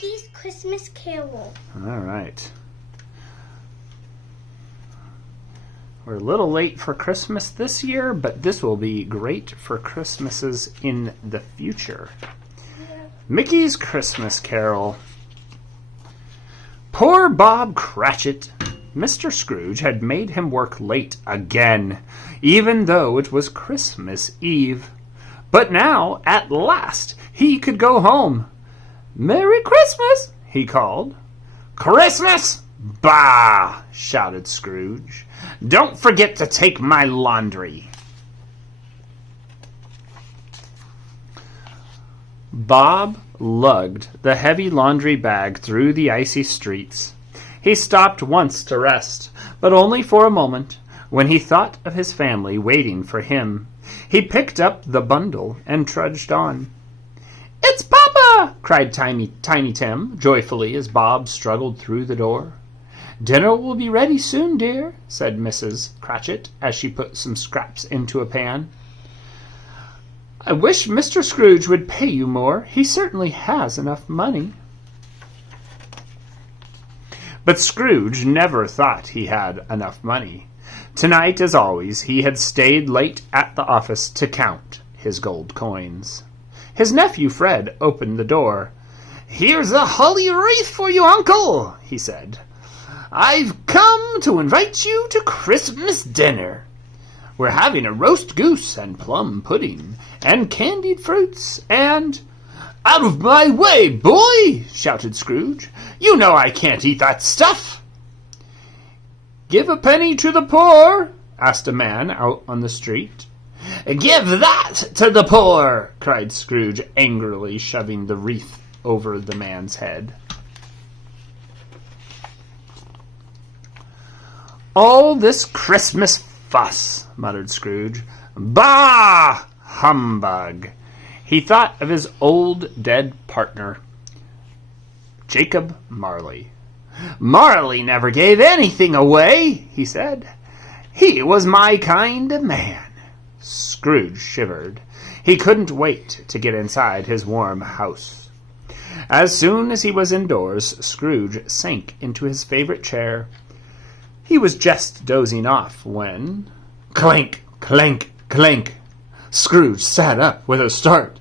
Mickey's Christmas Carol. All right. We're a little late for Christmas this year, but this will be great for Christmases in the future. Yeah. Mickey's Christmas Carol. Poor Bob Cratchit. Mr. Scrooge had made him work late again, even though it was Christmas Eve. But now, at last, he could go home. "Merry Christmas!" he called. "Christmas? Bah!" shouted Scrooge. "Don't forget to take my laundry." Bob lugged the heavy laundry bag through the icy streets. He stopped once to rest, but only for a moment, when he thought of his family waiting for him. He picked up the bundle and trudged on. "It's Papa!" cried Tiny Tim joyfully as Bob struggled through the door. "Dinner will be ready soon, dear," said Mrs. Cratchit as she put some scraps into a pan. "I wish Mr. Scrooge would pay you more. He certainly has enough money." But Scrooge never thought he had enough money. Tonight, as always, he had stayed late at the office to count his gold coins. His nephew Fred opened the door. "Here's a holly wreath for you, Uncle," he said. "I've come to invite you to Christmas dinner. We're having a roast goose and plum pudding and candied fruits and—" "Out of my way, boy!" shouted Scrooge. "You know I can't eat that stuff." "Give a penny to the poor?" asked a man out on the street. "Give that to the poor!" cried Scrooge angrily, shoving the wreath over the man's head. "All this Christmas fuss," muttered Scrooge. "Bah! Humbug!" He thought of his old dead partner, Jacob Marley. "Marley never gave anything away," he said. "He was my kind of man." Scrooge shivered. He couldn't wait to get inside his warm house. As soon as he was indoors, Scrooge sank into his favorite chair. He was just dozing off when— clank, clank, clank! Scrooge sat up with a start.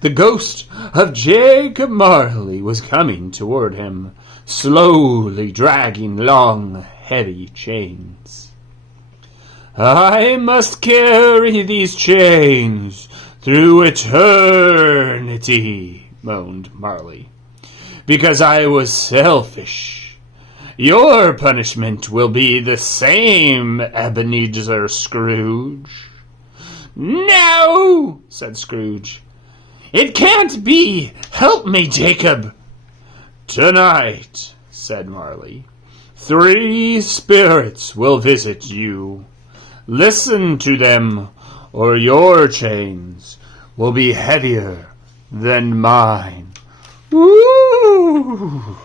The ghost of Jacob Marley was coming toward him, slowly dragging long, heavy chains. "I must carry these chains through eternity," moaned Marley, "because I was selfish. Your punishment will be the same, Ebenezer Scrooge." "No," said Scrooge. "It can't be. Help me, Jacob." "Tonight," said Marley, 3 spirits will visit you. Listen to them, or your chains will be heavier than mine." Woo!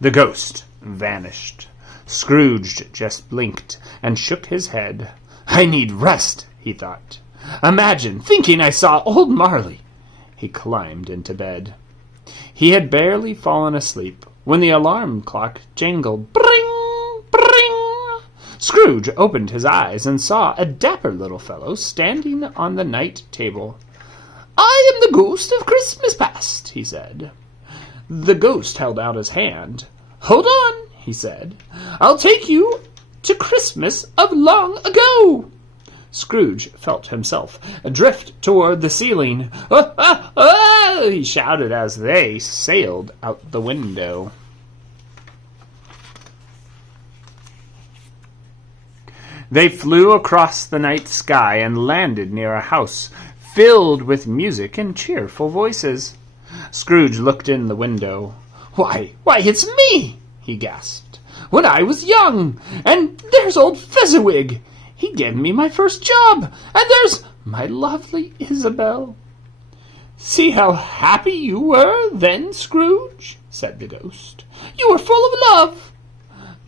The ghost vanished. Scrooge just blinked and shook his head. "I need rest," he thought. "Imagine thinking I saw old Marley." He climbed into bed. He had barely fallen asleep when the alarm clock jangled. Bring! Bring! Scrooge opened his eyes and saw a dapper little fellow standing on the night table. "I am the ghost of Christmas past," he said. The ghost held out his hand. "Hold on," he said. "I'll take you to Christmas of long ago." Scrooge felt himself drift toward the ceiling. "Ah, ah, ah!" he shouted as they sailed out the window. They flew across the night sky and landed near a house filled with music and cheerful voices. Scrooge looked in the window. Why, it's me!" he gasped. "When I was young, and there's old Fezziwig. He gave me my first job, and there's my lovely Isabel." "See how happy you were then, Scrooge," said the ghost. "You were full of love.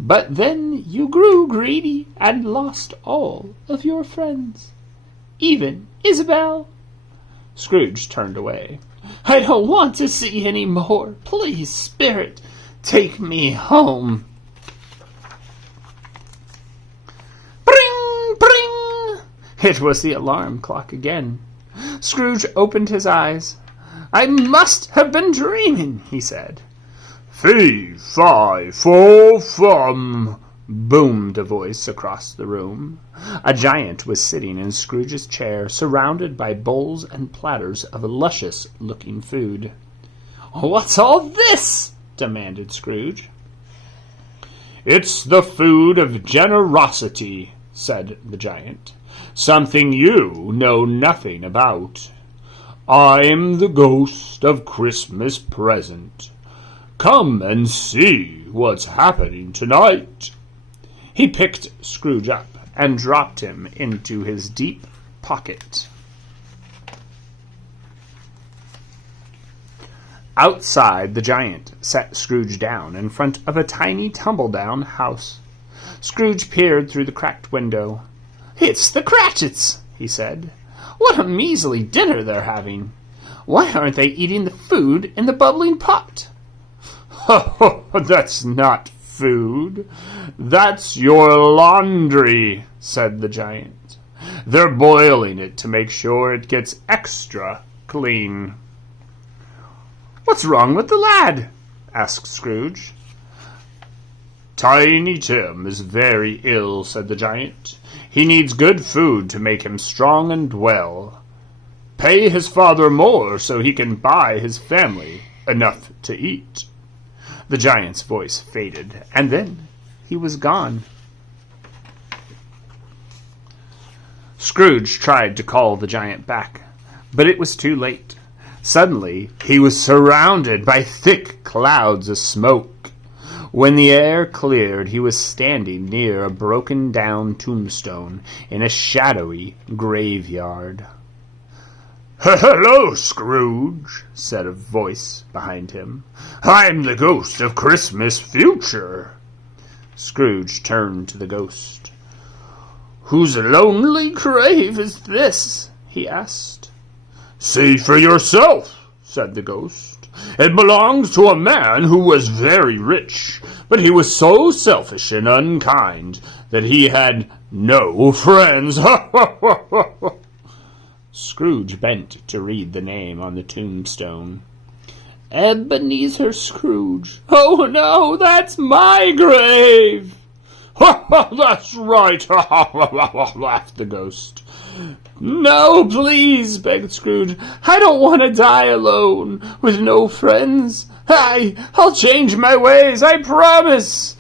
But then you grew greedy and lost all of your friends, even Isabel." Scrooge turned away. I don't want to see any more. Please, Spirit, take me home. Bring, bring! It was the alarm clock again. Scrooge opened his eyes. I must have been dreaming, he said. Fee, fi, fo, fum, boomed a voice across the room. A giant was sitting in Scrooge's chair, surrounded by bowls and platters of luscious-looking food. What's all this? Demanded Scrooge. It's the food of generosity, said the giant. Something you know nothing about. I'm the ghost of Christmas present. Come and see what's happening tonight. He picked Scrooge up and dropped him into his deep pocket. Outside, the giant set Scrooge down in front of a tiny tumble-down house. Scrooge peered through the cracked window. It's the Cratchits, he said. What a measly dinner they're having. Why aren't they eating the food in the bubbling pot? That's not food. That's your laundry, said the giant. They're boiling it to make sure it gets extra clean. What's wrong with the lad? Asked Scrooge. Tiny Tim is very ill, said the giant. He needs good food to make him strong and well. Pay his father more so he can buy his family enough to eat. The giant's voice faded, and then he was gone. Scrooge tried to call the giant back, but it was too late. Suddenly, he was surrounded by thick clouds of smoke. When the air cleared, he was standing near a broken-down tombstone in a shadowy graveyard. Hello, Scrooge, said a voice behind him. I'm the ghost of Christmas future. Scrooge turned to the ghost. Whose lonely grave is this? He asked. See for yourself, said the ghost. It belongs to a man who was very rich, but he was so selfish and unkind that he had no friends. Scrooge bent to read the name on the tombstone. Ebenezer Scrooge. Oh, no, that's my grave. That's right, laughed the ghost. No, please, begged Scrooge. I don't want to die alone, with no friends. I'll change my ways, I promise.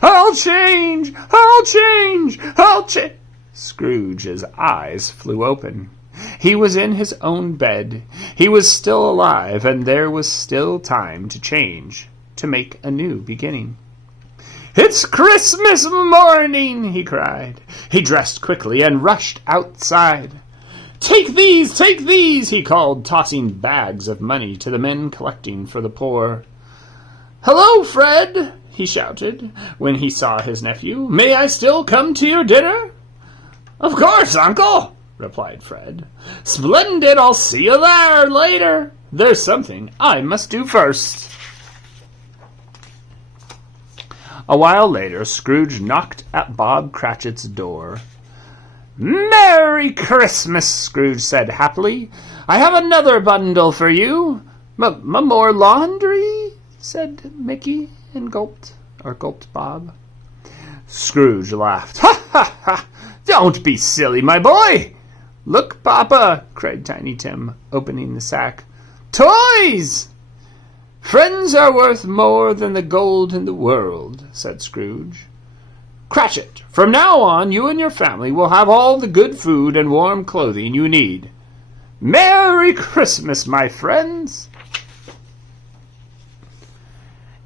I'll change! Scrooge's eyes flew open. He was in his own bed. He was still alive, and there was still time to change, to make a new beginning. It's Christmas morning, he cried. He dressed quickly and rushed outside. Take these, he called, tossing bags of money to the men collecting for the poor. Hello, Fred, he shouted when he saw his nephew. May I still come to your dinner? Of course, Uncle, replied Fred. Splendid, I'll see you there later. There's something I must do first. A while later, Scrooge knocked at Bob Cratchit's door. Merry Christmas, Scrooge said happily. I have another bundle for you. More laundry? Said Mickey, and gulped Bob. Scrooge laughed. Ha, ha, ha! Don't be silly, my boy! Look, Papa, cried Tiny Tim, opening the sack. Toys! Friends are worth more than the gold in the world, said Scrooge. Cratchit, from now on you and your family will have all the good food and warm clothing you need. Merry Christmas, my friends!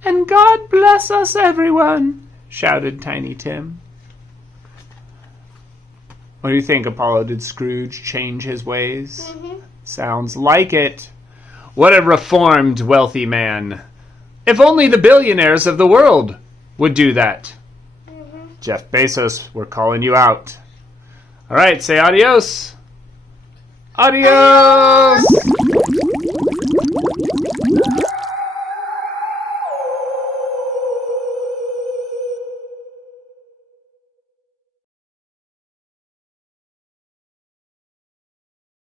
And God bless us, everyone, shouted Tiny Tim. What do you think, Apollo? Did Scrooge change his ways? Mm-hmm. Sounds like it. What a reformed, wealthy man. If only the billionaires of the world would do that. Mm-hmm. Jeff Bezos, we're calling you out. All right, say adios. Adios.